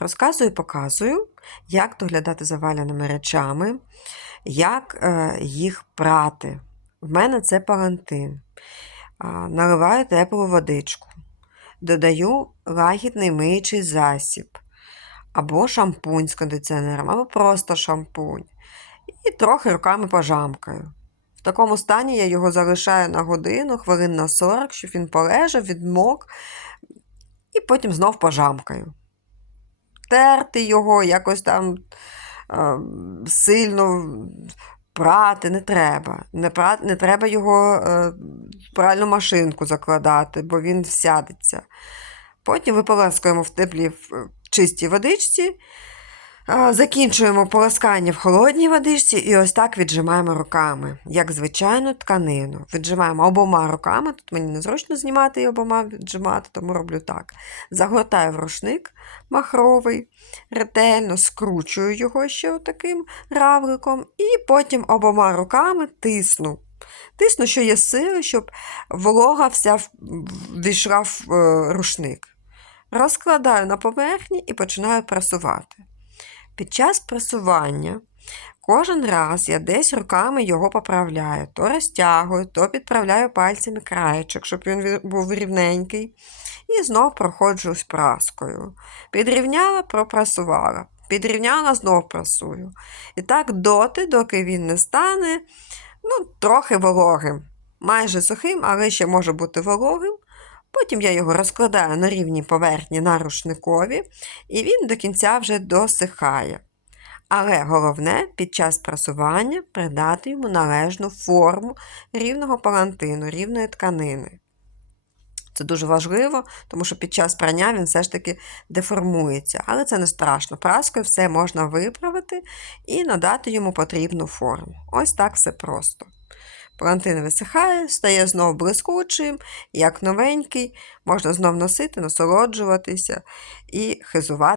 Розказую показую, як доглядати за валяними речами, як е, їх прати. В мене це палантин. А, Наливаю теплу водичку, додаю лагідний миючий засіб, або шампунь з кондиціонером, або просто шампунь. І трохи руками пожамкаю. В такому стані я його залишаю на годину, хвилин на 40, щоб він полежав, відмок, і потім знов пожамкаю. Терти його, якось там е, сильно прати не треба. Не, пра... не треба його е, в пральну машинку закладати, бо він сядеться. Потім виполаскуємо в теплі в чистій водичці, закінчуємо полоскання в холодній водичці і ось так віджимаємо руками, як звичайну тканину. Віджимаємо обома руками. Тут мені незручно знімати і обома віджимати, тому роблю так. Загортаю в рушник махровий, ретельно скручую його ще таким равликом, і потім обома руками тисну. Тисну, що є сили, щоб волога вся ввійшла в е, рушник. Розкладаю на поверхні і починаю прасувати. Під час прасування кожен раз я десь руками його поправляю, то розтягую, то підправляю пальцями краєчок, щоб він був рівненький. І знов проходжусь праскою. Підрівняла, пропрасувала. Підрівняла, знов прасую. І так доти, доки він не стане ну, трохи вологим. Майже сухим, але ще може бути вологим. Потім я його розкладаю на рівній поверхні на рушникові, і він до кінця вже досихає. Але головне під час прасування придати йому належну форму рівного палантину, рівної тканини. Це дуже важливо, тому що під час прання він все ж таки деформується. Але це не страшно. Праскою все можна виправити і надати йому потрібну форму. Ось так все просто. Палантин висихає, стає знов блискучим, як новенький, можна знов носити, насолоджуватися і хизувати.